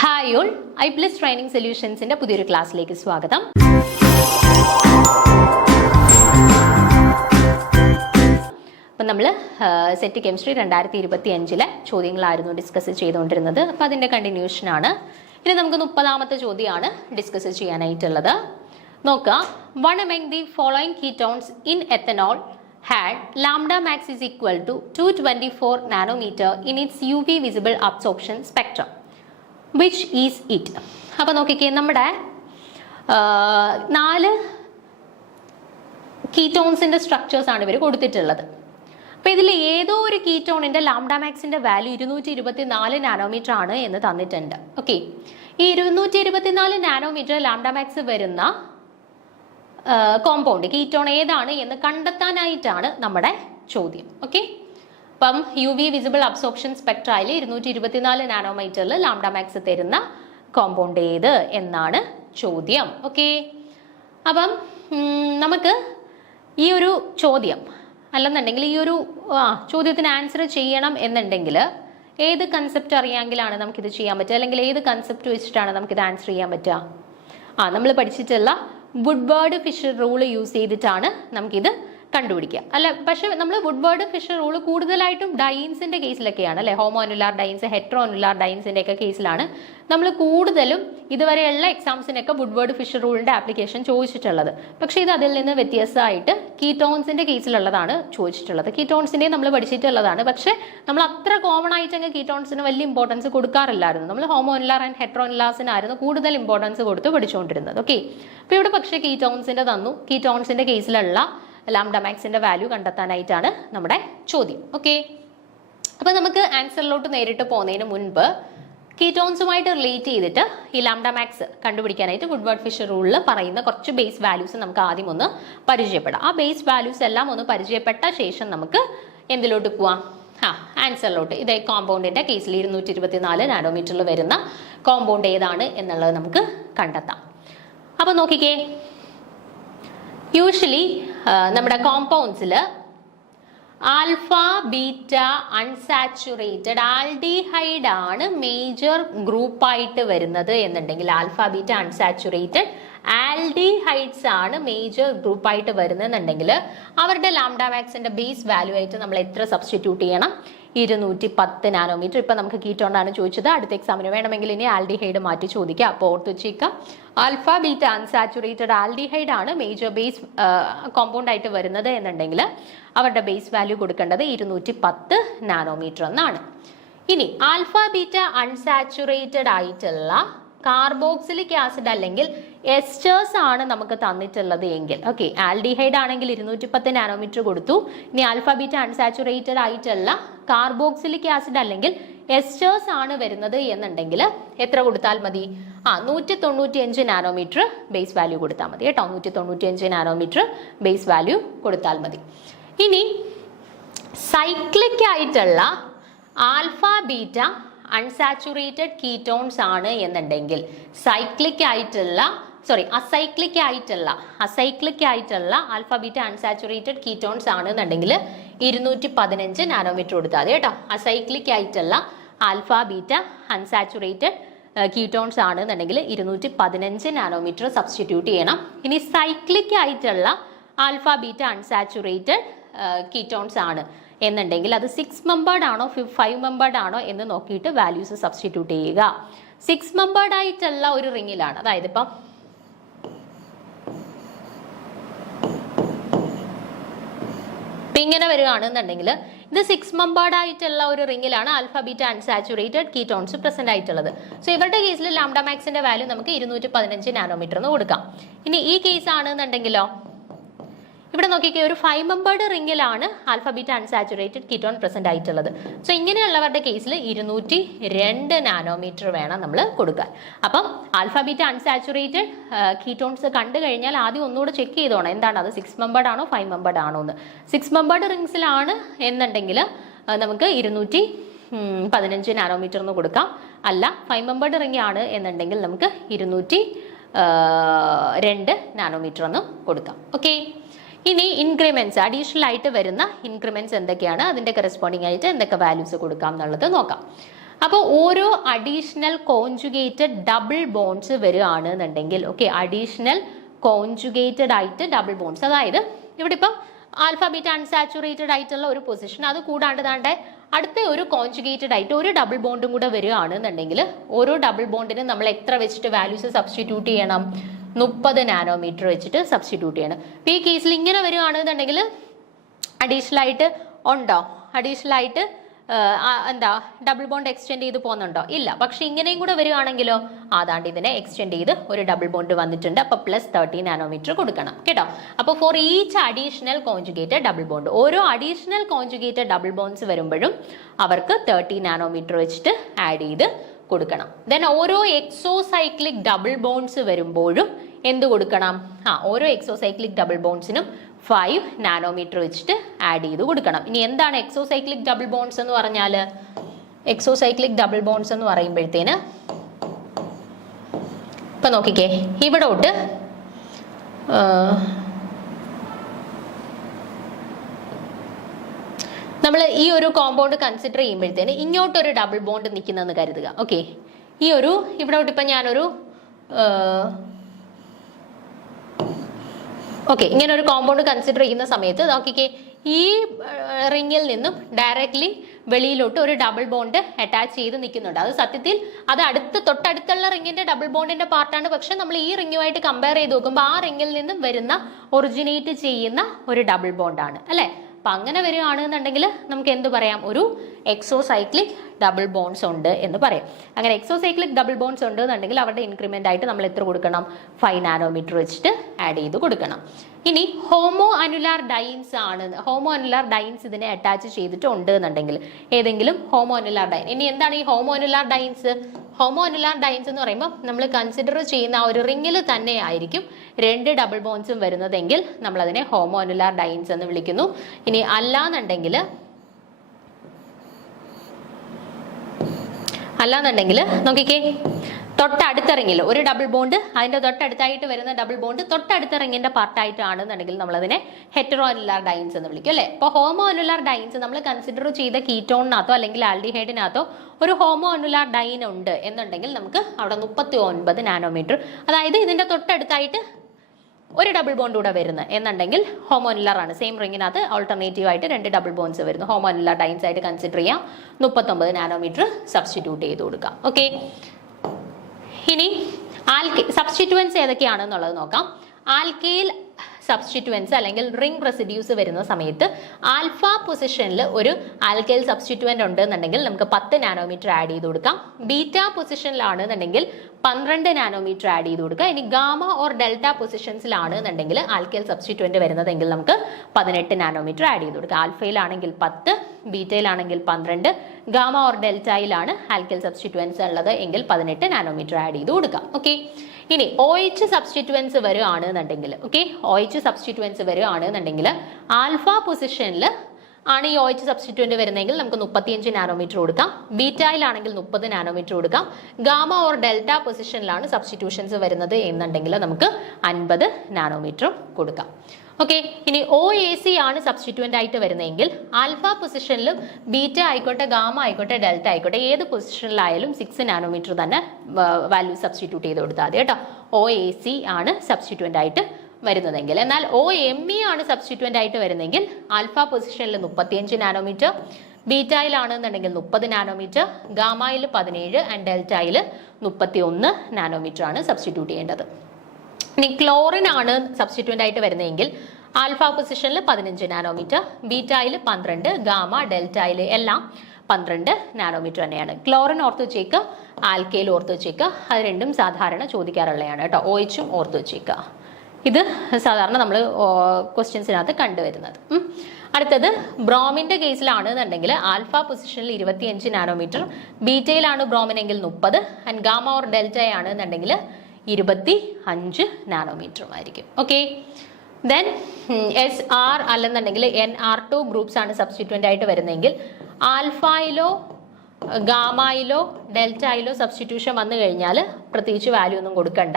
Hi all, iPlus training സൊല്യൂഷൻസിന്റെ പുതിയൊരു ക്ലാസ്സിലേക്ക് സ്വാഗതം. അപ്പം നമ്മൾ സെറ്റ് കെമിസ്ട്രി 2025 ചോദ്യങ്ങളായിരുന്നു ഡിസ്കസ് ചെയ്തുകൊണ്ടിരുന്നത്. അപ്പം അതിൻ്റെ കണ്ടിന്യൂഷനാണ്. ഇനി നമുക്ക് 30ാമത്തെ ചോദ്യമാണ് ഡിസ്കസ് ചെയ്യാനായിട്ടുള്ളത്. നോക്കുക, one among the following ketones in ethanol had lambda max is equal to 224 nanometer in its UV visible absorption spectrum. Which is it? അപ്പോൾ നോക്കിക്കേ, നമ്മുടെ 4 കീറ്റോൺസിന്റെ സ്ട്രക്ചേഴ്സ് ആണ് ഇവർ കൊടുത്തിട്ടുള്ളത്. അപ്പോൾ ഇതിൽ ഏതോ ഒരു കീറ്റോണിന്റെ ലാംഡ മാക്സിന്റെ വാല്യൂ 224 നാനോമീറ്റർ ആണ് എന്ന് തന്നിട്ടുണ്ട്. ഓക്കെ, ഈ 224 നാനോമീറ്റർ ലാംഡ മാക്സ് വരുന്ന കോമ്പൗണ്ട് കീറ്റോൺ ഏതാണ് എന്ന് കണ്ടെത്താനായിട്ടാണ് നമ്മുടെ ചോദ്യം. ഓക്കെ, അപ്പം UV വിസിബിൾ അബ്സോർപ്ഷൻ സ്പെക്ട്രയിൽ 224 നാനോമീറ്ററിൽ ലാംഡ മാക്സ് തരുന്ന കോമ്പൗണ്ട് ഏത് എന്നാണ് ചോദ്യം. ഓക്കെ, അപ്പം നമുക്ക് ഈ ഒരു ചോദ്യം അല്ലെന്നുണ്ടെങ്കിൽ ഈ ഒരു ചോദ്യത്തിന് ആൻസർ ചെയ്യണം എന്നുണ്ടെങ്കിൽ ഏത് കൺസെപ്റ്റ് അറിയാമെങ്കിലാണ് നമുക്കിത് ചെയ്യാൻ പറ്റുക, അല്ലെങ്കിൽ ഏത് കൺസെപ്റ്റ് വെച്ചിട്ടാണ് നമുക്കിത് ആൻസർ ചെയ്യാൻ പറ്റുക? നമ്മൾ പഠിച്ചിട്ടുള്ള വുഡ്വേർഡ് ഫിഷർ റൂൾ യൂസ് ചെയ്തിട്ടാണ് നമുക്കിത് കണ്ടുപിടിക്കുക അല്ല. പക്ഷെ നമ്മൾ വുഡ്വേർഡ് ഫിഷർ റൂൾ കൂടുതലായിട്ടും ഡൈൻസിന്റെ കേസിലൊക്കെയാണ് അല്ലെ, ഹോമോനുലാർ ഡൈൻസ്, ഹെട്രോനുലാർ ഡൈൻസിന്റെ ഒക്കെ കേസിലാണ് നമ്മൾ കൂടുതലും ഇതുവരെയുള്ള എക്സാംസിനൊക്കെ വുഡ്വേർഡ് ഫിഷർ റൂളിന്റെ ആപ്ലിക്കേഷൻ ചോദിച്ചിട്ടുള്ളത്. പക്ഷേ ഇത് അതിൽ നിന്ന് വ്യത്യസ്തമായിട്ട് കീറ്റോൺസിന്റെ കേസിലുള്ളതാണ് ചോദിച്ചിട്ടുള്ളത്. കീറ്റോൺസിന്റെ നമ്മൾ പഠിച്ചിട്ടുള്ളതാണ്, പക്ഷെ നമ്മൾ അത്ര കോമൺ ആയിട്ട് അങ്ങ് കീറ്റോൺസിന് വലിയ ഇമ്പോർട്ടൻസ് കൊടുക്കാറില്ലായിരുന്നു. നമ്മൾ ഹോമോനുലാർ ആൻഡ് ഹെട്രോനുലാസിനായിരുന്നു കൂടുതൽ ഇമ്പോർട്ടൻസ് കൊടുത്ത് പഠിച്ചുകൊണ്ടിരുന്നത്. ഓക്കെ, അപ്പോൾ ഇവിടെ പക്ഷേ കീറ്റോൺസിന്റെ തന്നു. കീറ്റോൺസിന്റെ കേസിലുള്ള ലാംഡ മാക്സിന്റെ വാല്യൂ കണ്ടെത്താനായിട്ടാണ് നമ്മുടെ ചോദ്യം. ഓക്കെ, അപ്പോൾ നമുക്ക് ആൻസറിലോട്ട് നേരിട്ട് പോകുന്നതിന് മുൻപ് കീറ്റോൺസുമായിട്ട് റിലേറ്റ് ചെയ്തിട്ട് ഈ ലാംഡ മാക്സ് കണ്ടുപിടിക്കാനായിട്ട് വുഡ്വേർഡ് ഫിഷർ റൂളിൽ പറയുന്ന കുറച്ച് ബേസ് വാല്യൂസ് നമുക്ക് ആദ്യം ഒന്ന് പരിചയപ്പെടാം. ആ ബേസ് വാല്യൂസ് എല്ലാം ഒന്ന് പരിചയപ്പെട്ട ശേഷം നമുക്ക് എന്തിലോട്ട് പോവാം? ആൻസറിലോട്ട്. ഇതേ കോമ്പൗണ്ടിന്റെ കേസിൽ 224 നാനോമീറ്ററിൽ വരുന്ന കോമ്പൗണ്ട് ഏതാണ് എന്നുള്ളത് നമുക്ക് കണ്ടെത്താം. അപ്പോൾ നോക്കിക്കേ, യൂഷ്വലി നമ്മുടെ കോമ്പൗണ്ട്സിൽ ആൽഫ ബീറ്റ അൺസാച്ചുറേറ്റഡ് ആൽഡിഹൈഡ് ആണ് മേജർ ഗ്രൂപ്പായിട്ട് വരുന്നത് എന്നുണ്ടെങ്കിൽ, ആൽഫ ബീറ്റ അൺസാച്ചുറേറ്റഡ് ആൽഡിഹൈഡ്സ് ആണ് മേജർ ഗ്രൂപ്പായിട്ട് വരുന്നതെന്നുണ്ടെങ്കിൽ അവരുടെ ലാംഡ മാക്സിന്റെ ബേസ് വാല്യൂ ആയിട്ട് നമ്മൾ എത്ര സബ്സ്റ്റിറ്റ്യൂട്ട് ചെയ്യണം? 210 നാനോമീറ്റർ. ഇപ്പം നമുക്ക് കീറ്റോണ്ടാണ് ചോദിച്ചത്, അടുത്ത എക്സാമിന് വേണമെങ്കിൽ ഇനി ആൽഡിഹൈഡ് മാറ്റി ചോദിക്കുക. അപ്പോൾ ഓർത്ത് വെച്ചേക്കാം, ആൽഫ ബീറ്റ അൺസാച്ചുറേറ്റഡ് ആൽഡിഹൈഡ് ആണ് മേജർ ബേസ് കോമ്പൗണ്ട് ആയിട്ട് വരുന്നത് എന്നുണ്ടെങ്കിൽ അവരുടെ ബേസ് വാല്യൂ കൊടുക്കേണ്ടത് 210 നാനോമീറ്റർ എന്നാണ്. ഇനി ആൽഫ ബീറ്റ അൺസാച്ചുറേറ്റഡ് ആയിട്ടുള്ള കാർബോക്സിലിക് ആസിഡ് അല്ലെങ്കിൽ എസ്റ്റേഴ്സ് ആണ് നമുക്ക് തന്നിട്ടുള്ളത് എങ്കിൽ, ഓക്കെ, ആൽഡിഹൈഡ് ആണെങ്കിൽ 210 നാനോമീറ്റർ കൊടുത്തു. ഇനി ആൽഫ ബീറ്റ അൺസാച്ചുറേറ്റഡ് ആയിട്ടുള്ള കാർബോക്സിലിക് ആസിഡ് അല്ലെങ്കിൽ എസ്റ്റേഴ്സ് ആണ് വരുന്നത് എന്നുണ്ടെങ്കിൽ എത്ര കൊടുത്താൽ മതി? 195 നാനോമീറ്റർ ബേസ് വാല്യൂ കൊടുത്താൽ മതി കേട്ടോ. 195 നാനോമീറ്റർ ബേസ് വാല്യൂ കൊടുത്താൽ മതി. ഇനി സൈക്ലിക് ആയിട്ടുള്ള ആൽഫ ബീറ്റ അൺസാച്ചുറേറ്റഡ് കീറ്റോൺസ് ആണ് എന്നുണ്ടെങ്കിൽ, അസൈക്ലിക് ആയിട്ടുള്ള ആൽഫ ബീറ്റ അൺസാച്ചുറേറ്റഡ് കീറ്റോൺസ് ആണ് എന്നുണ്ടെങ്കിൽ 215 നാനോമീറ്റർ കൊടുത്താൽ മതി കേട്ടോ. അസൈക്ലിക് ആയിട്ടുള്ള ആൽഫ ബീറ്റ അൺസാച്ചുറേറ്റഡ് കീറ്റോൺസ് ആണ് എന്നുണ്ടെങ്കിൽ 215 നാനോമീറ്റർ സബ്സ്റ്റിറ്റ്യൂട്ട് ചെയ്യണം. ഇനി സൈക്ലിക് ആയിട്ടുള്ള ആൽഫ ബീറ്റ അൺസാച്ചുറേറ്റഡ് കീറ്റോൺസ് ആണ് എന്നുണ്ടെങ്കിൽ അത് 6 മെമ്പേർഡ് ആണോ 5 മെമ്പേർഡ് ആണോ എന്ന് നോക്കിയിട്ട് വാല്യൂസ് സബ്സ്റ്റിറ്റ്യൂട്ട് ചെയ്യുക. 6 മെമ്പേർഡ് ആയിട്ടുള്ള ഒരു റിങ്ങിലാണ്, അതായത് ഇപ്പം ഇങ്ങനെ വരികയാണെന്നുണ്ടെങ്കിൽ ഇത് 6 മെമ്പേർഡ് ആയിട്ടുള്ള ഒരു റിങ്ങിലാണ് alpha beta unsaturated ketones present ആയിട്ടുള്ളത്. സോ ഇവരുടെ കേസിൽ ലാംഡ മാക്സിന്റെ വാല്യൂ നമുക്ക് 215 നാനോമീറ്റർ എന്ന് കൊടുക്കാം. ഇനി ഈ കേസ് ആണെന്നുണ്ടെങ്കിലോ, ഇവിടെ നോക്കിക്കേ, ഒരു 5 മെമ്പേർഡ് റിങ്ങിലാണ് alpha beta unsaturated ketone present ആയിട്ടുള്ളത്. സോ ഇങ്ങനെയുള്ളവരുടെ കേസിൽ 202 നാനോമീറ്റർ വേണം നമ്മൾ കൊടുക്കാൻ. അപ്പം ആൽഫ ബീറ്റ അൺസാച്ചുറേറ്റഡ് കീറ്റോൺസ് കണ്ടു കഴിഞ്ഞാൽ ആദ്യം ഒന്നുകൂടെ ചെക്ക് ചെയ്തോണം, എന്താണ് അത് 6 മെമ്പേർഡ് ആണോ 5 മെമ്പേർഡ് ആണോ എന്ന്. 6 മെമ്പേർഡ് റിങ്സിലാണ് എന്നുണ്ടെങ്കിൽ നമുക്ക് 215 നാനോമീറ്റർ എന്ന് കൊടുക്കാം. അല്ല 5 മെമ്പേർഡ് റിങ് ആണ് എന്നുണ്ടെങ്കിൽ നമുക്ക് 202 നാനോമീറ്റർ എന്ന് കൊടുക്കാം. ഓക്കെ, ഇനി ഇൻക്രിമെന്റ്സ്, അഡീഷണൽ ആയിട്ട് വരുന്ന ഇൻക്രിമെന്റ്സ് എന്തൊക്കെയാണ്, അതിന്റെ കറസ്പോണ്ടിങ് ആയിട്ട് എന്തൊക്കെ വാല്യൂസ് കൊടുക്കാം എന്നുള്ളത് നോക്കാം. അപ്പോൾ ഓരോ അഡീഷണൽ കോൺജുഗേറ്റഡ് ഡബിൾ ബോൺസ് വരികയാണെന്നുണ്ടെങ്കിൽ ഓക്കെ, അഡീഷണൽ കോൺജുഗേറ്റഡ് ആയിട്ട് ഡബിൾ ബോൺസ്, അതായത് ഇവിടെ ഇപ്പം ആൽഫ ബീറ്റ അൺസാച്ചുറേറ്റഡ് ആയിട്ടുള്ള ഒരു പൊസിഷൻ, അത് കൂടാണ്ട് താണ്ടെ അടുത്ത ഒരു കോൺജുഗേറ്റഡ് ആയിട്ട് ഒരു ഡബിൾ ബോണ്ടും കൂടെ വരികയാണെന്നുണ്ടെങ്കിൽ ഓരോ ഡബിൾ ബോണ്ടിനും നമ്മൾ എത്ര വെച്ചിട്ട് വാല്യൂസ് സബ്സ്റ്റിറ്റ്യൂട്ട് ചെയ്യണം? 30 നാനോമീറ്റർ വെച്ചിട്ട് സബ്സ്റ്റിറ്റ്യൂട്ട് ചെയ്യണം. അപ്പോൾ ഈ കേസിൽ ഇങ്ങനെ വരികയാണെന്നുണ്ടെങ്കിൽ അഡീഷണൽ ആയിട്ട് ഉണ്ടോ? അഡീഷണൽ ആയിട്ട് എന്താ ഡബിൾ ബോണ്ട് എക്സ്റ്റെൻഡ് ചെയ്ത് പോകുന്നുണ്ടോ? ഇല്ല. പക്ഷെ ഇങ്ങനെയും കൂടെ വരികയാണെങ്കിലോ അതാണ്ട് ഇതിനെ എക്സ്റ്റെൻഡ് ചെയ്ത് ഒരു ഡബിൾ ബോണ്ട് വന്നിട്ടുണ്ട്. അപ്പോൾ പ്ലസ് 30 നാനോമീറ്റർ കൊടുക്കണം കേട്ടോ. അപ്പോൾ for each additional conjugated double bond, ഓരോ അഡീഷണൽ കോൺജുഗേറ്റഡ് ഡബിൾ ബോണ്ട്സ് വരുമ്പോഴും അവർക്ക് 30 നാനോമീറ്റർ വെച്ചിട്ട് ആഡ് ചെയ്ത് കൊടുക്കണം. ദെൻ ഓരോ എക്സോസൈക്ലിക് ഡബിൾ ബോണ്ട്സ് വരുമ്പോഴും എന്ത് കൊടുക്കണം? ഓരോ എക്സോസൈക്ലിക് ഡബിൾ ബോണ്ട്സിനും 5 നാനോമീറ്റർ വെച്ചിട്ട് ആഡ് ചെയ്ത് കൊടുക്കണം. ഇനി എന്താണ് എക്സോസൈക്ലിക് ഡബിൾ ബോണ്ട്സ് എന്ന് പറഞ്ഞാൽ? എക്സോസൈക്ലിക് ഡബിൾ ബോണ്ട്സ് എന്ന് പറയുമ്പോഴത്തേന് ഇപ്പൊ നോക്കിക്കേ, ഇവിടോട്ട് നമ്മൾ ഈ ഒരു കോമ്പൗണ്ട് കൺസിഡർ ചെയ്യുമ്പോഴത്തേന് ഇങ്ങോട്ടൊരു ഡബിൾ ബോണ്ട് നിൽക്കുന്നതെന്ന് കരുതുക. ഓക്കെ, ഈ ഒരു ഇവിടോട്ട് ഇപ്പം ഞാനൊരു ഓക്കെ ഇങ്ങനെ ഒരു കോമ്പൗണ്ട് കൺസിഡർ ചെയ്യുന്ന സമയത്ത് നോക്കിക്കേ, ഈ റിങ്ങിൽ നിന്നും ഡയറക്ട്ലി വെളിയിലോട്ട് ഒരു ഡബിൾ ബോണ്ട് അറ്റാച്ച് ചെയ്ത് നിൽക്കുന്നുണ്ട്. അത് സത്യത്തിൽ അത് തൊട്ടടുത്തുള്ള റിങ്ങിന്റെ ഡബിൾ ബോണ്ടിന്റെ പാർട്ടാണ്. പക്ഷെ നമ്മൾ ഈ റിങ്ങുമായിട്ട് കമ്പയർ ചെയ്ത് നോക്കുമ്പോൾ ആ റിങ്ങിൽ നിന്നും വരുന്ന ഒറിജിനേറ്റ് ചെയ്യുന്ന ഒരു ഡബിൾ ബോണ്ടാണ് അല്ലെ. അപ്പൊ അങ്ങനെ വരികയാണെന്നുണ്ടെങ്കിൽ നമുക്ക് എന്ത് പറയാം? ഒരു എക്സോസൈക്ലിക് ഡബിൾ ബോണ്ട്സ് ഉണ്ട് എന്ന് പറയാം. അങ്ങനെ എക്സോസൈക്ലിക് ഡബിൾ ബോണ്ട്സ് ഉണ്ട് എന്നുണ്ടെങ്കിൽ അവരുടെ ഇൻക്രിമെന്റ് ആയിട്ട് നമ്മൾ എത്ര കൊടുക്കണം? 5 നാനോമീറ്റർ വെച്ചിട്ട് ആഡ് ചെയ്ത് കൊടുക്കണം. ഇനി ഹോമോ അനുലാർ ഡൈൻസ് ആണ്. ഹോമോ അനുലാർ ഡൈൻസ് ഇതിനെ അറ്റാച്ച് ചെയ്തിട്ടുണ്ട് എന്നുണ്ടെങ്കിൽ ഏതെങ്കിലും ഹോമോ അനുലാർ ഡൈൻ. ഇനി എന്താണ് ഈ ഹോമോ അനുലാർ ഡൈൻസ്? ഹോമോ അനുലാർ ഡൈൻസ് എന്ന് പറയുമ്പോൾ നമ്മൾ കൺസിഡർ ചെയ്യുന്ന ആ ഒരു റിങ്ങിൽ തന്നെ ആയിരിക്കും 2 ഡബിൾ ബോൺസും വരുന്നതെങ്കിൽ നമ്മൾ അതിനെ ഹോമോ അനുലാർ ഡൈൻസ് എന്ന് വിളിക്കുന്നു. ഇനി അല്ലാന്നുണ്ടെങ്കിൽ നോക്കിക്കേ, തൊട്ടടുത്ത റിങ്ങിൽ ഒരു ഡബിൾ ബോണ്ട്, അതിന്റെ തൊട്ടടുത്തായിട്ട് വരുന്ന ഡബിൾ ബോണ്ട് തൊട്ടടുത്ത റിങ്ങിന്റെ പാർട്ടായിട്ടാണെന്നുണ്ടെങ്കിൽ നമ്മൾ അതിനെ ഹെറ്ററോ അനുലാർ ഡൈൻസ് എന്ന് വിളിക്കും അല്ലെ. അപ്പോൾ ഹോമോ അനുലാർ ഡൈൻസ് നമ്മൾ കൺസിഡർ ചെയ്ത കീറ്റോണിനകത്തോ അല്ലെങ്കിൽ ആൽഡിഹൈഡിനകത്തോ ഒരു ഹോമോ അനുലാർ ഡൈൻ ഉണ്ട് എന്നുണ്ടെങ്കിൽ നമുക്ക് അവിടെ 39 നാനോമീറ്റർ, അതായത് ഇതിന്റെ തൊട്ടടുത്തായിട്ട് ഒരു ഡബിൾ ബോണ്ട് കൂടെ വരുന്നത് എന്നുണ്ടെങ്കിൽ ഹോമോ അനുലാർ ആണ്. സെയിം റിങ്ങിനകത്ത് ഓൾട്ടർനേറ്റീവ് ആയിട്ട് 2 ഡബിൾ ബോൺസ് വരുന്നു. ഹോമോ അനുലാർ ഡൈൻസ് ആയിട്ട് കൺസിഡർ ചെയ്യാം. 39 നാനോമീറ്റർ സബ്സ്റ്റിറ്റ്യൂട്ട് ചെയ്ത് കൊടുക്കാം. ഓക്കെ, ഇനി സബ്സ്റ്റിറ്റ്യൂവൻസ് ഏതൊക്കെയാണെന്നുള്ളത് നോക്കാം. ആൽക്കൈൽ സബ്സ്റ്റിറ്റ്യൂവൻസ് അല്ലെങ്കിൽ റിംഗ് റെസിഡ്യൂസ് വരുന്ന സമയത്ത് ആൽഫ പൊസിഷനിൽ ഒരു ആൽക്കൈൽ സബ്സ്റ്റിറ്റ്യൂവന്റ് ഉണ്ട് എന്നുണ്ടെങ്കിൽ നമുക്ക് 10 നാനോമീറ്റർ ആഡ് ചെയ്ത് കൊടുക്കാം. ബീറ്റ പൊസിഷനിലാണെന്നുണ്ടെങ്കിൽ 12 നാനോമീറ്റർ ആഡ് ചെയ്ത് കൊടുക്കുക. ഇനി ഗാമ ഓർ ഡെൽറ്റ പൊസിഷൻസിലാണ് എന്നുണ്ടെങ്കിൽ ആൽക്കൈൽ സബ്സ്റ്റിറ്റ്യൂവന്റ് വരുന്നതെങ്കിൽ നമുക്ക് 18 നാനോമീറ്റർ ആഡ് ചെയ്ത് കൊടുക്കുക. ആൽഫയിലാണെങ്കിൽ 10, ബീറ്റയിലാണെങ്കിൽ 12, ഗാമ ഓർ ഡെൽറ്റയിലാണ് ആൽക്കൈൽ സബ്സ്റ്റിറ്റ്യൂവൻസ് ഉള്ളത് എങ്കിൽ 18 നാനോമീറ്റർ ആഡ് ചെയ്ത് കൊടുക്കാം. ഓക്കെ, ഇനി OH സബ്സ്റ്റിറ്റ്യൂവൻസ് വരികയാണെന്നുണ്ടെങ്കിൽ സബ്സ്റ്റിറ്റ്യൂവൻസ് വരികയാണെന്നുണ്ടെങ്കിൽ ആൽഫ പൊസിഷനിൽ ആണ് ഈ OH സബ്സ്റ്റിറ്റ്യൂവന്റ് വരുന്നതെങ്കിൽ നമുക്ക് 35 നാനോമീറ്റർ കൊടുക്കാം. ബീറ്റയിലാണെങ്കിൽ 30 നാനോമീറ്റർ കൊടുക്കാം. ഗാമ ഓർ ഡെൽറ്റ പൊസിഷനിലാണ് സബ്സ്റ്റിറ്റ്യൂഷൻസ് വരുന്നത് എന്നുണ്ടെങ്കിൽ നമുക്ക് 50 നാനോമീറ്റർ കൊടുക്കാം. ഓക്കെ, ഇനി OAC ആണ് സബ്സ്റ്റിറ്റ്യൂവന്റ് ആയിട്ട് വരുന്നതെങ്കിൽ ആൽഫ പൊസിഷനിലും ബീറ്റ ആയിക്കോട്ടെ ഗാമ ആയിക്കോട്ടെ ഡെൽറ്റ ആയിക്കോട്ടെ ഏത് പൊസിഷനിലായാലും 6 നാനോമീറ്റർ തന്നെ വാല്യൂ സബ്സ്റ്റിറ്റ്യൂട്ട് ചെയ്ത് കൊടുത്താൽ മതി കേട്ടോ. OAC ആണ് സബ്സ്റ്റിറ്റ്യൂവന്റ് ആയിട്ട് വരുന്നതെങ്കിൽ. എന്നാൽ OMe ആണ് സബ്സ്റ്റിറ്റ്യൂവന്റ് ആയിട്ട് വരുന്നതെങ്കിൽ ആൽഫ പൊസിഷനിൽ 35 നാനോമീറ്റർ, ബീറ്റയിലാണെന്നുണ്ടെങ്കിൽ 30 നാനോമീറ്റർ, ഗാമയിൽ 17 ആൻഡ് ഡെൽറ്റയിൽ 31 നാനോമീറ്റർ ആണ് സബ്സ്റ്റിറ്റ്യൂട്ട് ചെയ്യേണ്ടത്. ഇനി ക്ലോറിൻ ആണ് സബ്സ്റ്റിറ്റ്യൂവന്റ് ആയിട്ട് വരുന്നതെങ്കിൽ ആൽഫ പൊസിഷനിൽ 15 നാനോമീറ്റർ, ബീറ്റയിൽ 12, ഗാമ ഡെൽറ്റയിൽ എല്ലാം 12 നാനോമീറ്റർ തന്നെയാണ്. ക്ലോറിൻ ഓർത്ത് വെച്ചേക്കുക, ആൽക്കൈൽ ഓർത്ത് വെച്ചേക്കുക. അത് രണ്ടും സാധാരണ ചോദിക്കാറുള്ളതാണ് കേട്ടോ. OHും ഓർത്ത് വെച്ചേക്കുക. ഇത് സാധാരണ നമ്മൾ ക്വസ്റ്റ്യൻസിനകത്ത് കണ്ടുവരുന്നത്. അടുത്തത് ബ്രോമിന്റെ കേസിലാണെന്നുണ്ടെങ്കിൽ ആൽഫ പൊസിഷനിൽ 25 നാനോമീറ്റർ, ബീറ്റയിലാണ് ബ്രോമിൻ എങ്കിൽ 30 ആൻഡ് ഗാമ ഓർ ഡെൽറ്റ ആണെന്നുണ്ടെങ്കിൽ 25 നാനോമീറ്ററും ആയിരിക്കും. ഓക്കെ, ദെൻ SR അല്ലെന്നുണ്ടെങ്കിൽ NR2 ഗ്രൂപ്പ്സ് ആണ് സബ്സ്റ്റിറ്റ്യൂവന്റ് ആയിട്ട് വരുന്നതെങ്കിൽ ആൽഫയിലോ ഗാമയിലോ ഡെൽറ്റയിലോ സബ്സ്റ്റിറ്റ്യൂഷൻ വന്നു കഴിഞ്ഞാൽ പ്രത്യേകിച്ച് വാല്യൂ ഒന്നും കൊടുക്കണ്ട.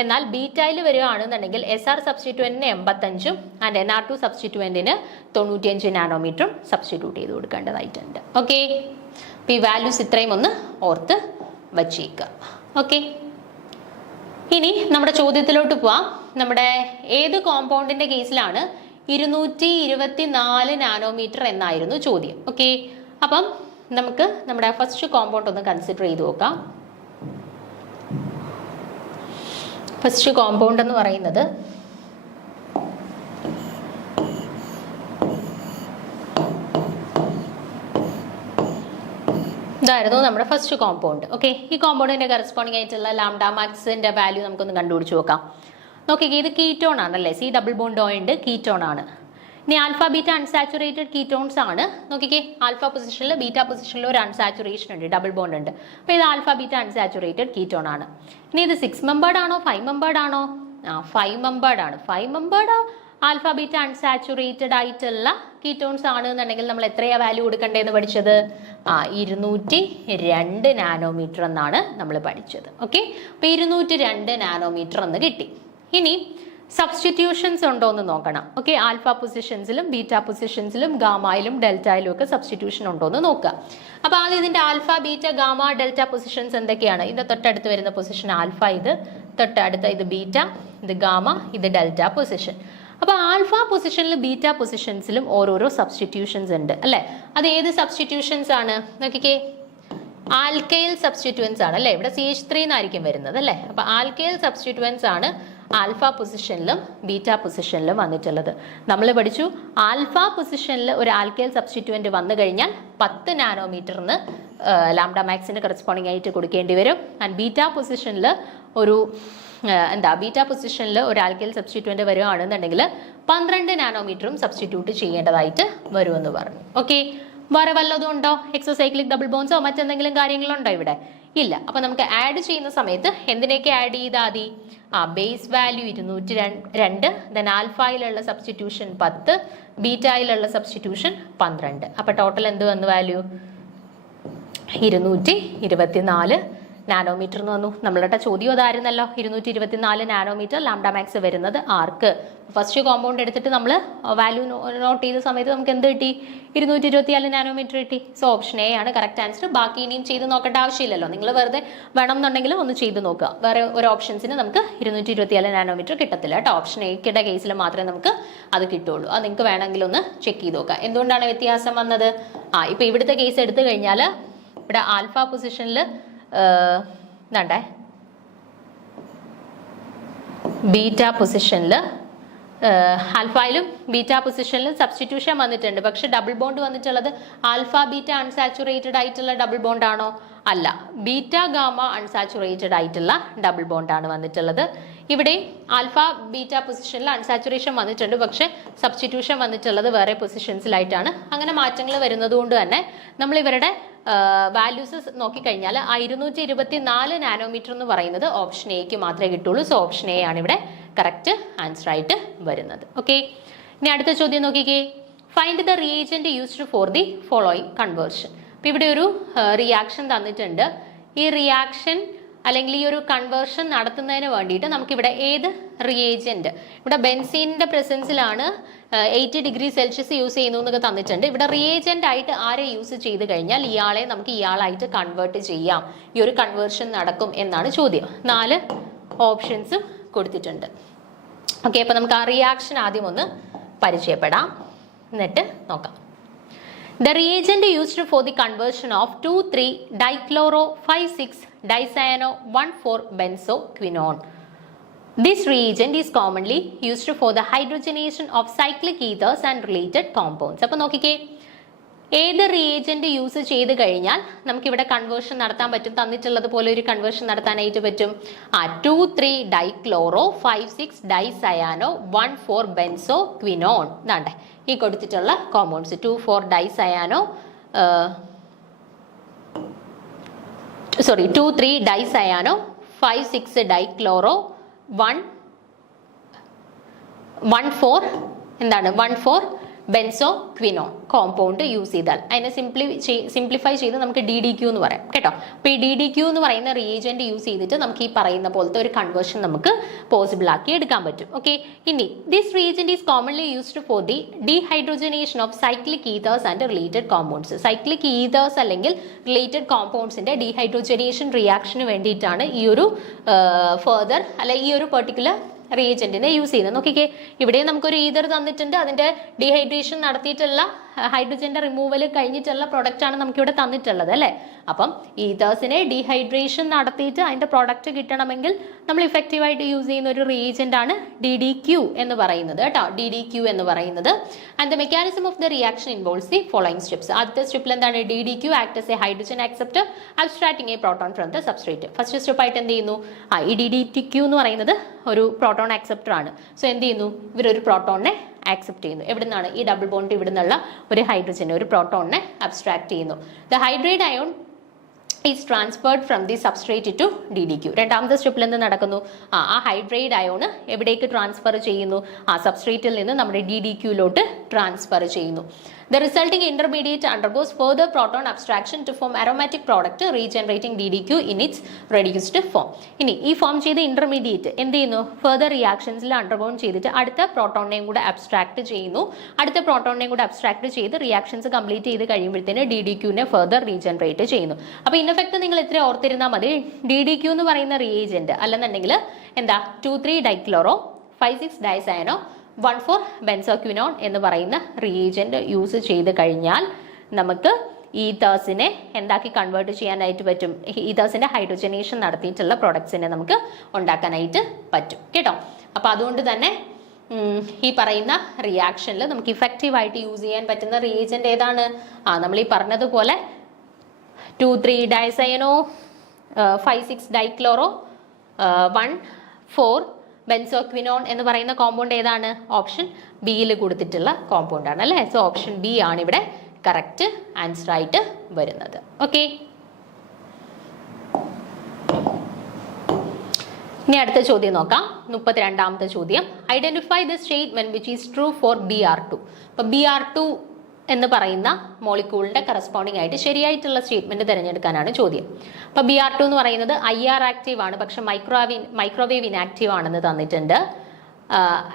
എന്നാൽ ബീറ്റയിൽ വരികയാണെന്നുണ്ടെങ്കിൽ SR സബ്സ്റ്റിറ്റ്യൂവന്റിന് 85 ആൻഡ് NR2 സബ്സ്റ്റിറ്റ്യൂവന്റിന് 95 നാനോമീറ്ററും സബ്സ്റ്റിറ്റ്യൂട്ട് ചെയ്ത് കൊടുക്കേണ്ടതായിട്ടുണ്ട്. ഓക്കെ, അപ്പോൾ ഈ വാല്യൂസ് ഇത്രയും ഒന്ന് ഓർത്ത് വച്ചേക്കുക. ഓക്കെ, ഇനി നമ്മുടെ ചോദ്യത്തിലോട്ട് പോവാം. നമ്മുടെ ഏത് കോമ്പൗണ്ടിന്റെ കേസിലാണ് 224 നാനോമീറ്റർ എന്നായിരുന്നു ചോദ്യം. ഓക്കെ, അപ്പം നമുക്ക് നമ്മുടെ ഫസ്റ്റ് കോമ്പൗണ്ട് ഒന്ന് കൺസിഡർ ചെയ്ത് നോക്കാം. ഫസ്റ്റ് കോമ്പൗണ്ട് എന്ന് പറയുന്നത് ഇതായിരുന്നു നമ്മുടെ ഫസ്റ്റ് കോമ്പൗണ്ട്. ഓക്കെ, ഈ കോമ്പൗണ്ടിന്റെ കറസ്പോണ്ടിങ് ആയിട്ടുള്ള ലാംഡ മാക്സിന്റെ വാല്യൂ നമുക്കൊന്ന് കണ്ടുപിടിച്ച് നോക്കാം. നോക്കിക്കേ, ഇത് കീറ്റോൺ ആണല്ലേ, സി ഡബിൾ ബോണ്ട് ഓയിന്റ് കീറ്റോൺ ആണ്. ഇനി ആൽഫ ബീറ്റ അൺസാച്ചുറേറ്റഡ് കീറ്റോൺസ് ആണ്. നോക്കിക്കേ, ആൽഫ പൊസിഷനിൽ ബീറ്റ പൊസിഷനിൽ ഒരു അൺസാച്ചുറേഷൻ ഉണ്ട്, ഡബിൾ ബോണ്ട് ഉണ്ട്. അപ്പോൾ ഇത് ആൽഫ ബീറ്റ അൺസാച്ചുറേറ്റഡ് കീറ്റോൺ ആണ്. ഇനി ഇത് 6 മെമ്പേർഡ് ആണോ 5 മെമ്പേർഡ് ആണോ? 5 മെമ്പേർഡ് ആണ്. 5 മെമ്പേർഡ് ആൽഫ ബീറ്റ അൺസാച്ചുറേറ്റഡ് ആയിട്ടുള്ള കീറ്റോൺസ് ആണ് എന്നുണ്ടെങ്കിൽ നമ്മൾ എത്രയാ വാല്യൂ കൊടുക്കേണ്ടതെന്ന് പഠിച്ചത്? 202 നാനോമീറ്റർ എന്നാണ് നമ്മൾ പഠിച്ചത്. ഓക്കെ, അപ്പോൾ 202 നാനോമീറ്റർ എന്ന് കിട്ടി. ഇനി സബ്സ്റ്റിറ്റ്യൂഷൻസ് ഉണ്ടോ എന്ന് നോക്കണം. ഓക്കെ, ആൽഫ പൊസിഷൻസിലും ബീറ്റ പൊസിഷൻസിലും ഗാമയിലും ഡെൽറ്റയിലും ഒക്കെ സബ്സ്റ്റിറ്റ്യൂഷൻ ഉണ്ടോ എന്ന് നോക്കുക. അപ്പോൾ ആദ്യം ഇതിന്റെ alpha beta gamma delta positions എന്തൊക്കെയാണ്? ഇതിന്റെ തൊട്ടടുത്ത് വരുന്ന പൊസിഷൻ ആൽഫ, ഇത് തൊട്ടടുത്ത ഇത് ബീറ്റ, ഇത് ഗാമ, ഇത് ഡെൽറ്റ പൊസിഷൻ. അപ്പോൾ ആൽഫ പൊസിഷനിലും ബീറ്റ പൊസിഷൻസിലും ഓരോരോ സബ്സ്റ്റിറ്റ്യൂഷൻസ് ഉണ്ട് അല്ലേ? അത് ഏത് സബ്സ്റ്റിറ്റ്യൂഷൻസ് ആണ്? നോക്കിക്കേ, ആൽക്കൈൽ സബ്സ്റ്റിറ്റ്യൂവൻസ് ആണ് അല്ലേ? ഇവിടെ CH3 എന്നായിരിക്കും വരുന്നത് അല്ലേ? അപ്പോൾ ആൽക്കൈൽ സബ്സ്റ്റിറ്റ്യൂവൻസ് ആണ് ആൽഫ പൊസിഷനിലും ബീറ്റ പൊസിഷനിലും വന്നിട്ടുള്ളത്. നമ്മൾ പഠിച്ചു, ആൽഫ പൊസിഷനിൽ ഒരു ആൽക്കൈൽ സബ്സ്റ്റിറ്റ്യൂവൻറ്റ് വന്നു കഴിഞ്ഞാൽ 10 നാനോമീറ്ററിന് ലാംഡ മാക്സിന് കറസ്പോണ്ടിങ് ആയിട്ട് കൊടുക്കേണ്ടി വരും. ആൻഡ് ബീറ്റ പൊസിഷനിൽ ഒരു ബീറ്റ പൊസിഷനിൽ ഒരു ആൽക്കൈൽ സബ്സ്റ്റിറ്റ്യൂവൻറ്റ് വരുവാണെന്നുണ്ടെങ്കിൽ 12 നാനോമീറ്ററും സബ്സ്റ്റിറ്റ്യൂട്ട് ചെയ്യേണ്ടതായിട്ട് വരുമെന്ന് പറഞ്ഞു. ഓക്കെ, വേറെ വല്ലതും ഉണ്ടോ? എക്സോസൈക്ലിക് ഡബിൾ ബോൺസോ മറ്റെന്തെങ്കിലും കാര്യങ്ങളുണ്ടോ ഇവിടെ? ഇല്ല. അപ്പൊ നമുക്ക് ആഡ് ചെയ്യുന്ന സമയത്ത് എന്തിനൊക്കെ ആഡ് ചെയ്താൽ മതി? ബേസ് വാല്യൂ 202, ദെൻ ആൽഫയിലുള്ള സബ്സ്റ്റിറ്റ്യൂഷൻ 10, ബീറ്റയിലുള്ള സബ്സ്റ്റിറ്റ്യൂഷൻ 12. അപ്പൊ ടോട്ടൽ എന്ത് വന്നു വാല്യൂ? 224 നാനോമീറ്റർ എന്ന് വന്നു. നമ്മളുടെ ചോദ്യം അതായിരുന്നല്ലോ, 224 നാനോമീറ്റർ ലാംഡ മാക്സ് വരുന്നത് ആർക്ക്? ഫസ്റ്റ് കോമ്പൗണ്ട് എടുത്തിട്ട് നമ്മൾ വാല്യൂ നോട്ട് ചെയ്ത സമയത്ത് നമുക്ക് എന്ത് കിട്ടി? 224 നാനോമീറ്റർ കിട്ടി. സോ ഓപ്ഷൻ എ ആണ് കറക്റ്റ് ആൻസർ. ബാക്കി ഇനിയും ചെയ്ത് നോക്കേണ്ട ആവശ്യമില്ലല്ലോ. നിങ്ങൾ വെറുതെ വേണം എന്നുണ്ടെങ്കിൽ ഒന്ന് ചെയ്ത് നോക്കുക. വേറെ ഒരു ഓപ്ഷൻസിന് നമുക്ക് 224 നാനോമീറ്റർ കിട്ടത്തില്ല കേട്ടോ. ഓപ്ഷൻ എയുടെ കേസിൽ മാത്രമേ നമുക്ക് അത് കിട്ടുള്ളൂ. അത് നിങ്ങൾക്ക് വേണമെങ്കിൽ ഒന്ന് ചെക്ക് ചെയ്ത് നോക്കുക. എന്തുകൊണ്ടാണ് വ്യത്യാസം വന്നത്? ഇപ്പൊ ഇവിടുത്തെ കേസ് എടുത്തു കഴിഞ്ഞാൽ ഇവിടെ ആൽഫ പൊസിഷനിൽ ബീറ്റ പൊസിഷനിൽ ആൽഫയിലും ബീറ്റ പൊസിഷനിലും സബ്സ്റ്റിറ്റ്യൂഷൻ വന്നിട്ടുണ്ട്. പക്ഷെ ഡബിൾ ബോണ്ട് വന്നിട്ടുള്ളത് ആൽഫ ബീറ്റ അൺസാച്ചുറേറ്റഡ് ആയിട്ടുള്ള ഡബിൾ ബോണ്ട് ആണോ? അല്ല, ബീറ്റ ഗാമ അൺസാച്ചുറേറ്റഡ് ആയിട്ടുള്ള ഡബിൾ ബോണ്ട് ആണ് വന്നിട്ടുള്ളത്. ഇവിടെ ആൽഫ ബീറ്റ പൊസിഷനിൽ അൺസാച്ചുറേഷൻ വന്നിട്ടുണ്ട്, പക്ഷെ സബ്സ്റ്റിറ്റ്യൂഷൻ വന്നിട്ടുള്ളത് വേറെ പൊസിഷൻസിലായിട്ടാണ്. അങ്ങനെ മാറ്റങ്ങൾ വരുന്നത് കൊണ്ട് തന്നെ നമ്മൾ ഇവരുടെ വാല്യൂസ് നോക്കിക്കഴിഞ്ഞാൽ 224 നാനോമീറ്റർ എന്ന് പറയുന്നത് ഓപ്ഷൻ എക്ക് മാത്രമേ കിട്ടുള്ളൂ. സോ ഓപ്ഷൻ എ ആണ് ഇവിടെ കറക്റ്റ് ആൻസർ ആയിട്ട് വരുന്നത്. ഓക്കെ, ഇനി അടുത്ത ചോദ്യം നോക്കിക്കേ. Find the reagent used for the following conversion. അപ്പോൾ ഇവിടെ ഒരു റിയാക്ഷൻ തന്നിട്ടുണ്ട്. ഈ റിയാക്ഷൻ അല്ലെങ്കിൽ ഈ ഒരു കൺവേർഷൻ നടത്തുന്നതിന് വേണ്ടിയിട്ട് നമുക്കിവിടെ ഏത് റിയേജന്റ്, ഇവിടെ ബെൻസീനിന്റെ പ്രസൻസിലാണ് 80 ഡിഗ്രി സെൽഷ്യസ് യൂസ് ചെയ്യുന്നു എന്നൊക്കെ തന്നിട്ടുണ്ട്. ഇവിടെ റിയേജന്റ് ആയിട്ട് ആരെ യൂസ് ചെയ്ത് കഴിഞ്ഞാൽ ഇയാളെ നമുക്ക് ഇയാളായിട്ട് കൺവേർട്ട് ചെയ്യാം, ഈ ഒരു കൺവേർഷൻ നടക്കും എന്നാണ് ചോദ്യം. 4 ഓപ്ഷൻസും കൊടുത്തിട്ടുണ്ട്. ഓക്കെ, അപ്പൊ നമുക്ക് ആ റിയാക്ഷൻ ആദ്യം ഒന്ന് പരിചയപ്പെടാം, എന്നിട്ട് നോക്കാം. The reagent used for the conversion of 2,3-dichloro-5,6-dicyano-1,4-benzoquinone. This reagent is commonly used for the hydrogenation of cyclic ethers and related compounds. അപ്പോൾ നോക്കിക്കേ, ഏത് റിയേജന്റ് യൂസ് ചെയ്ത് കഴിഞ്ഞാൽ നമുക്കിവിടെ കൺവേർഷൻ നടത്താൻ പറ്റും? തന്നിട്ടുള്ളത് പോലെ ഒരു കൺവേർഷൻ നടത്താനായിട്ട് പറ്റും. 2,3-dichloro-5,6-dicyano-1,4-benzoquinone. ഇതാണ്ടേ ഈ കൊടുത്തിട്ടുള്ള compounds 2,3-dicyano-5,6-dichloro-1,4 benzo quinone compound use ചെയ്താൽ അതിനെ സിംപ്ലിഫൈ ചെയ്ത് നമുക്ക് DDQ എന്ന് പറയാം കേട്ടോ. അപ്പോൾ ഈ DDQ എന്ന് പറയുന്ന റിയേജന്റ് യൂസ് ചെയ്തിട്ട് നമുക്ക് ഈ പറയുന്ന പോലത്തെ ഒരു കൺവേർഷൻ നമുക്ക് പോസിബിൾ ആക്കി എടുക്കാൻ പറ്റും. ഓക്കെ, ഇനി this reagent is commonly used for the dehydrogenation of cyclic ethers and related compounds. Cyclic ethers അല്ലെങ്കിൽ റിലേറ്റഡ് കോമ്പൗണ്ട്സിന്റെ ഡീഹൈഡ്രോജനേഷൻ റിയാക്ഷന് വേണ്ടിയിട്ടാണ് ഈ ഒരു ഫർദർ അല്ല ഈ ഒരു പെർട്ടിക്കുലർ റിയേജന്റിനെ യൂസ് ചെയ്യുന്നത്. നോക്കിക്കേ, ഇവിടെ നമുക്കൊരു ഈതർ തന്നിട്ടുണ്ട്, അതിന്റെ ഡീഹൈഡ്രേഷൻ നടത്തിയിട്ടുള്ള ഹൈഡ്രജന്റെ റിമൂവൽ കഴിഞ്ഞിട്ടുള്ള പ്രൊഡക്റ്റ് ആണ് നമുക്കിവിടെ തന്നിട്ടുള്ളത് അല്ലേ. അപ്പം ഈതേഴ്സിനെ ഡീഹൈഡ്രേഷൻ നടത്തിയിട്ട് അതിന്റെ പ്രൊഡക്റ്റ് കിട്ടണമെങ്കിൽ നമ്മൾ ഇഫക്റ്റീവായിട്ട് യൂസ് ചെയ്യുന്ന ഒരു റിയേജന്റ് ആണ് DDQ എന്ന് പറയുന്നത് കേട്ടോ. DDQ എന്ന് പറയുന്നത്. And the mechanism of the reaction involves the following steps. ആദ്യത്തെ സ്റ്റെപ്പിൽ എന്താണ്? DDQ act as a hydrogen acceptor abstracting a proton from the substrate. First step ആയിട്ട് എന്ത് ചെയ്യുന്നു? ഈ DDQ എന്ന് പറയുന്നത് ഒരു പ്രോട്ടോൺ ആക്സെപ്റ്റർ ആണ്. സോ എന്ത് ചെയ്യുന്നു? ഇവരൊരു പ്രോട്ടോണിനെ ആക്സെപ്റ്റ് ചെയ്യുന്നു. എവിടെ നിന്നാണ്? ഈ ഡബിൾ ബോണ്ട് ഇവിടെ നിന്നുള്ള ഒരു ഹൈഡ്രജനെ ഒരു പ്രോട്ടോണിനെ അബ്സ്ട്രാക്ട് ചെയ്യുന്നു. The hydrate ion is transferred from the substrate to DDQ. രണ്ടാമത്തെ സ്റ്റെപ്പിൽ എന്ത് നടക്കുന്നു? ആ ഹൈഡ്രേറ്റ് അയോൺ എവിടേക്ക് ട്രാൻസ്ഫർ ചെയ്യുന്നു? ആ സബ്സ്ട്രേറ്റിൽ നിന്ന് നമ്മുടെ DDQയിലോട്ട് ട്രാൻസ്ഫർ ചെയ്യുന്നു. The resulting intermediate undergoes further proton abstraction to form aromatic product, regenerating DDQ in its reduced form. ഇനി ഈ ഫോം ചെയ്ത ഇന്റർമീഡിയറ്റ് എന്ത് ചെയ്യുന്നു? ഫർദർ റിയാക്ഷൻസിൽ അണ്ടർഗോൺ ചെയ്തിട്ട് അടുത്ത പ്രോട്ടോണിനെയും കൂടെ അബ്സ്ട്രാക്ട് ചെയ്യുന്നു. അടുത്ത പ്രോട്ടോണിനെയും കൂടെ അബ്സ്ട്രാക്ട് ചെയ്ത് റിയാക്ഷൻസ് കംപ്ലീറ്റ് ചെയ്ത് കഴിയുമ്പോഴത്തേന് DDQനെ ഫർദർ റീജനറേറ്റ് ചെയ്യുന്നു. അപ്പോൾ ഇൻ എഫക്ട് നിങ്ങൾ ഇത്ര ഓർത്തിരുന്നാൽ മതി. DDQ എന്ന് പറയുന്ന റിയേജന്റ് അല്ലെന്നുണ്ടെങ്കിൽ എന്താ 2,3 ഡൈക്ലോറോ 5,6 ഡൈസയനോ 1,4 ബെൻസോക്വിനോൺ എന്ന് പറയുന്ന റിയേജന്റ് യൂസ് ചെയ്ത് കഴിഞ്ഞാൽ നമുക്ക് ഈതേഴ്സിനെ എന്താക്കി കൺവേർട്ട് ചെയ്യാനായിട്ട് പറ്റും? ഈതേഴ്സിന്റെ ഹൈഡ്രോജനേഷൻ നടത്തിയിട്ടുള്ള പ്രൊഡക്ട്സിനെ നമുക്ക് ഉണ്ടാക്കാനായിട്ട് പറ്റും കേട്ടോ. അപ്പോൾ അതുകൊണ്ട് തന്നെ ഈ പറയുന്ന റിയാക്ഷനിൽ നമുക്ക് ഇഫക്റ്റീവായിട്ട് യൂസ് ചെയ്യാൻ പറ്റുന്ന റിയേജന്റ് ഏതാണ്? നമ്മൾ ഈ പറഞ്ഞതുപോലെ 2,3 ഡൈസയനോ 5,6 ഡൈക്ലോറോ 1,4 ബെൻസോക്വിനോൺ എന്ന് പറയുന്ന കോമ്പൗണ്ട് ഏതാണ്? ഓപ്ഷൻ ബിയിൽ കൊടുത്തിട്ടുള്ള കോമ്പൗണ്ട് ആണ് അല്ലേ. സോ ഓപ്ഷൻ ബി ആണ് ഇവിടെ കറക്റ്റ് ആൻസർ ആയിട്ട് വരുന്നത്. ഓക്കെ, ഇനി അടുത്ത ചോദ്യം നോക്കാം. 32ാമത്തെ ചോദ്യം. Identify the statement which is true for BR2. അപ്പൊ BR2 എന്ന് പറയുന്ന മോളിക്യൂളിന്റെ കറസ്പോണ്ടിങ് ആയിട്ട് ശരിയായിട്ടുള്ള സ്റ്റേറ്റ്മെന്റ് തിരഞ്ഞെടുക്കാനാണ് ചോദ്യം. അപ്പൊ BR2 എന്ന് പറയുന്നത് IR ആക്റ്റീവ് ആണ്, പക്ഷെ മൈക്രോവേവ് ഇനാക്റ്റീവ് ആണെന്ന് തന്നിട്ടുണ്ട്.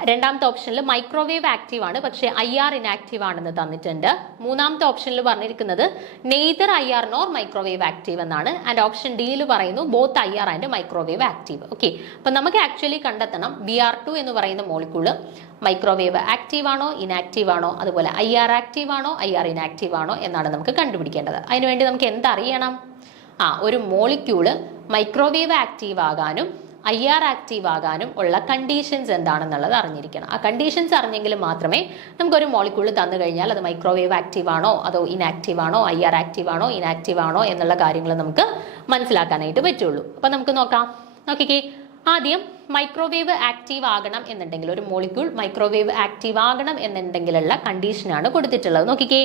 രണ്ടാമത്തെ ഓപ്ഷനിൽ മൈക്രോവേവ് ആക്റ്റീവ് ആണ്, പക്ഷെ IR ഇനാക്റ്റീവ് ആണെന്ന് തന്നിട്ടുണ്ട്. മൂന്നാമത്തെ ഓപ്ഷനിൽ പറഞ്ഞിരിക്കുന്നത് neither IR nor microwave active എന്നാണ്. ആൻഡ് ഓപ്ഷൻ ഡിയിൽ പറയുന്നു both IR and microwave active. Okay, അപ്പൊ നമുക്ക് ആക്ച്വലി കണ്ടെത്തണം BR2 എന്ന് പറയുന്ന മോളിക്യൂള് മൈക്രോവേവ് ആക്റ്റീവ് ആണോ ഇനാക്റ്റീവ് ആണോ, അതുപോലെ IR ആക്റ്റീവ് ആണോ IR ഇനാക്റ്റീവ് ആണോ എന്നാണ് നമുക്ക് കണ്ടുപിടിക്കേണ്ടത്. അതിനുവേണ്ടി നമുക്ക് എന്തറിയണം? ഒരു മോളിക്യൂള് മൈക്രോവേവ് ആക്റ്റീവ് ആകാനും IR ആക്റ്റീവ് ആകാനും ഉള്ള കണ്ടീഷൻസ് എന്താണെന്നുള്ളത് അറിഞ്ഞിരിക്കണം. ആ കണ്ടീഷൻസ് അറിഞ്ഞെങ്കിൽ മാത്രമേ നമുക്കൊരു മോളിക്യൂൾ തന്നു കഴിഞ്ഞാൽ അത് മൈക്രോവേവ് ആക്റ്റീവ് ആണോ അതോ ഇനാക്റ്റീവ് ആണോ IR ആക്റ്റീവ് ആണോ ഇനാക്റ്റീവ് ആണോ എന്നുള്ള കാര്യങ്ങൾ നമുക്ക് മനസ്സിലാക്കാനായിട്ട് പറ്റുള്ളൂ. അപ്പൊ നമുക്ക് നോക്കാം. നോക്കിക്കേ, ആദ്യം മൈക്രോവേവ് ആക്റ്റീവ് ആകണം എന്നുണ്ടെങ്കിൽ ഒരു മോളിക്യൂൾ മൈക്രോവേവ് ആക്റ്റീവ് ആകണം എന്നുണ്ടെങ്കിലുള്ള കണ്ടീഷനാണ് കൊടുത്തിട്ടുള്ളത്. നോക്കിക്കേ,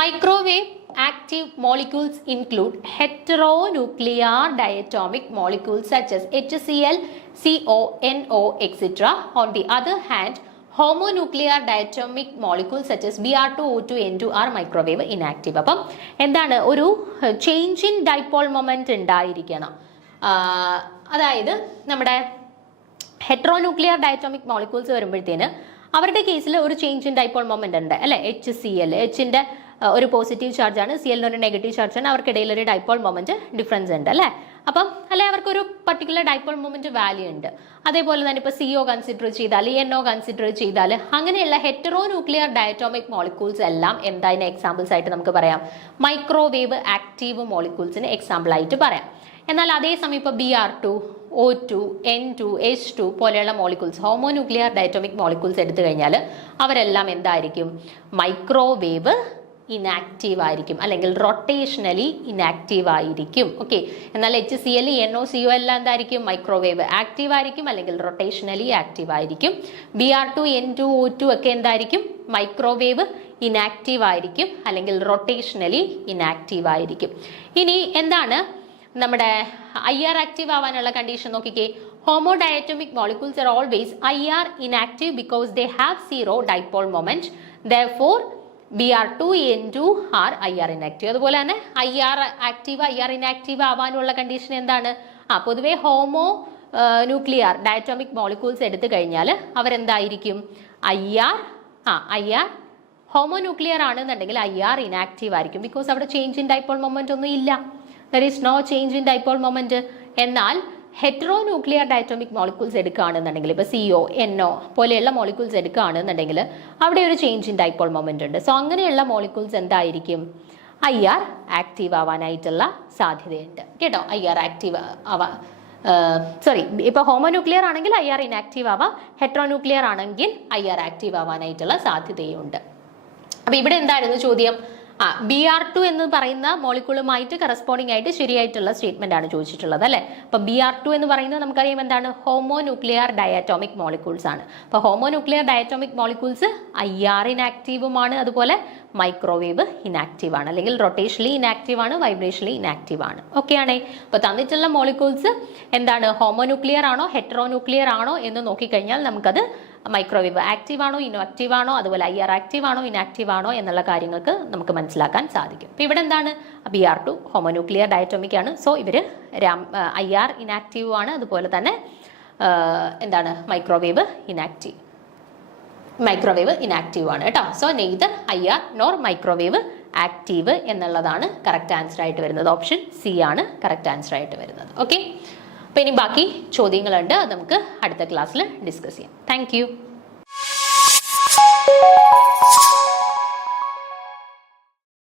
microwave active molecules include heteronuclear diatomic molecules such as HCl, CO, NO, etc. On the other hand, homonuclear diatomic molecules such as Br2, O2, N2 are microwave inactive. അപ്പം എന്താണ്? ഒരു change in dipole moment ഉണ്ടായിരിക്കണം. അതായത് നമ്മുടെ ഹെറ്ററോന്യൂക്ലിയർ diatomic molecules വരുമ്പോഴത്തേന് അവരുടെ കേസിൽ ഒരു ചേഞ്ച് ഇൻ ഡൈപോൾ മൊമെന്റ് ഉണ്ട് അല്ലെ. HCl, എച്ചിന്റെ ഒരു പോസിറ്റീവ് ചാർജ് ആണ്, CL ഒരു നെഗറ്റീവ് ചാർജ് ആണ്, അവർക്കിടയിൽ ഒരു ഡൈപോൾ മൊമെന്റ് ഡിഫറൻസ് ഉണ്ട് അല്ലേ. അപ്പം അല്ലെ അവർക്കൊരു പർട്ടിക്കുലർ ഡൈപോൾ മൊമെന്റ് വാല്യൂ ഉണ്ട്. അതേപോലെ തന്നെ ഇപ്പോൾ CO കൺസിഡർ ചെയ്താൽ NO കൺസിഡർ ചെയ്താൽ അങ്ങനെയുള്ള ഹെറ്ററോന്യൂക്ലിയർ ഡയറ്റോമിക് മോളിക്യൂൾസ് എല്ലാം എന്തായാലും എക്സാമ്പിൾസ് ആയിട്ട് നമുക്ക് പറയാം മൈക്രോവേവ് ആക്റ്റീവ് മോളിക്യൂൾസിന് എക്സാമ്പിൾ ആയിട്ട് പറയാം. എന്നാൽ അതേസമയം ഇപ്പോൾ Br2, O2, N2, H2 പോലെയുള്ള മോളിക്യൂൾസ് ഹോമോന്യൂക്ലിയർ ഡയറ്റോമിക് മോളിക്യൂൾസ് എടുത്തു കഴിഞ്ഞാൽ അവരെല്ലാം എന്തായിരിക്കും? മൈക്രോവേവ് ഇനാക്റ്റീവ് ആയിരിക്കും, അല്ലെങ്കിൽ റൊട്ടേഷണലി ഇനാക്റ്റീവ് ആയിരിക്കും. ഓക്കെ, എന്നാൽ HCl, NO, CO എല്ലാം എന്തായിരിക്കും? മൈക്രോവേവ് ആക്റ്റീവ് ആയിരിക്കും, അല്ലെങ്കിൽ റൊട്ടേഷണലി ആക്റ്റീവ് ആയിരിക്കും. Br2, N2, O2 ഒക്കെ എന്തായിരിക്കും? മൈക്രോവേവ് ഇനാക്റ്റീവ് ആയിരിക്കും, അല്ലെങ്കിൽ റൊട്ടേഷണലി ഇനാക്റ്റീവ് ആയിരിക്കും. ഇനി എന്താണ് നമ്മുടെ IR ആക്റ്റീവ് ആവാനുള്ള കണ്ടീഷൻ? നോക്കിക്കേ, homodiatomic molecules are always IR inactive because they have zero dipole moment. Therefore, BR2 N2 are IR inactive. അതുപോലെ തന്നെ IR ആക്റ്റീവ് IR ഇനാക്റ്റീവ് ആവാനുള്ള കണ്ടീഷൻ എന്താണ്? പൊതുവെ ഹോമോ ന്യൂക്ലിയർ ഡയറ്റോമിക് മോളിക്യൂൾസ് എടുത്തു കഴിഞ്ഞാൽ അവരെന്തായിരിക്കും? IR ഹോമോ ന്യൂക്ലിയർ ആണെന്നുണ്ടെങ്കിൽ IR ഇനാക്റ്റീവ് ആയിരിക്കും. ബിക്കോസ് അവിടെ ചേഞ്ച് ഇൻ ഡൈപോൾ മൊമെന്റ് ഒന്നും ഇല്ല. There is no change in dipole moment. എന്നാൽ ഹെറ്ററോ ന്യൂക്ലിയർ ഡയറ്റോമിക് മോളിക്യൂൾസ് എടുക്കുകയാണെന്നുണ്ടെങ്കിൽ ഇപ്പോൾ CO NO പോലെയുള്ള മോളിക്യൂൾസ് എടുക്കുകയാണെന്നുണ്ടെങ്കിൽ അവിടെ ഒരു ചേഞ്ച് ഇൻ ഡൈപോൾ മൊമെന്റ് ഉണ്ട്. സോ അങ്ങനെയുള്ള മോളിക്യൂൾസ് എന്തായിരിക്കും? IR ആക്റ്റീവ് ആവാനായിട്ടുള്ള സാധ്യതയുണ്ട് കേട്ടോ. IR ആക്റ്റീവ് ആവാ ഇപ്പോൾ ഹോമോന്യൂക്ലിയർ ആണെങ്കിൽ IR ഇനാക്റ്റീവ് ആവാം, ഹെറ്ററോന്യൂക്ലിയർ ആണെങ്കിൽ IR ആക്റ്റീവ് ആവാനായിട്ടുള്ള സാധ്യതയുണ്ട്. അപ്പൊ ഇവിടെ എന്തായിരുന്നു ചോദ്യം? BR2 എന്ന് പറയുന്ന മോളിക്യൂളുമായിട്ട് കറസ്പോണ്ടിങ് ആയിട്ട് ശരിയായിട്ടുള്ള സ്റ്റേറ്റ്മെന്റ് ആണ് ചോദിച്ചിട്ടുള്ളത് അല്ലെ. അപ്പൊ BR2 എന്ന് പറയുന്നത് നമുക്കറിയാം എന്താണ്? ഹോമോന്യൂക്ലിയർ ഡയറ്റോമിക് മോളിക്യൂൾസ് ആണ്. അപ്പൊ ഹോമോന്യൂക്ലിയർ ഡയറ്റോമിക് മോളിക്യൂൾസ് IR ഇനാക്റ്റീവുമാണ്, അതുപോലെ മൈക്രോവേവ് ഇനാക്റ്റീവ് ആണ്, അല്ലെങ്കിൽ റൊട്ടേഷണലി ഇനാക്റ്റീവ് ആണ്, വൈബ്രേഷണലി ഇനാക്റ്റീവ് ആണ്. ഓക്കെ ആണേ. അപ്പൊ തന്നിട്ടുള്ള മോളിക്യൂൾസ് എന്താണ്? ഹോമോന്യൂക്ലിയർ ആണോ ഹെറ്ററോന്യൂക്ലിയർ ആണോ എന്ന് നോക്കിക്കഴിഞ്ഞാൽ നമുക്കത് മൈക്രോവേവ് ആക്റ്റീവ് ആണോ ഇൻആക്റ്റീവ് ആണോ, അതുപോലെ IR ആക്റ്റീവ് ആണോ ഇനാക്റ്റീവ് ആണോ എന്നുള്ള കാര്യങ്ങൾക്ക് നമുക്ക് മനസ്സിലാക്കാൻ സാധിക്കും. അപ്പൊ ഇവിടെ എന്താണ്? BR2 ഹോമോന്യൂക്ലിയർ ഡയറ്റോമിക് ആണ്. സോ ഇവര് IR ഇനാക്റ്റീവ് ആണ്, അതുപോലെ തന്നെ എന്താണ്? മൈക്രോവേവ് ഇനാക്റ്റീവ് ആണ് കേട്ടോ. So neither IR nor microwave active എന്നുള്ളതാണ് കറക്റ്റ് ആൻസർ ആയിട്ട് വരുന്നത്. ഓപ്ഷൻ C ആണ് കറക്റ്റ് ആൻസർ ആയിട്ട് വരുന്നത്. ഓക്കെ. അപ്പോൾ ഇനി ബാക്കി ചോദ്യങ്ങളുണ്ട്, അത് നമുക്ക് അടുത്ത ക്ലാസ്സിൽ ഡിസ്കസ് ചെയ്യാം. Thank you.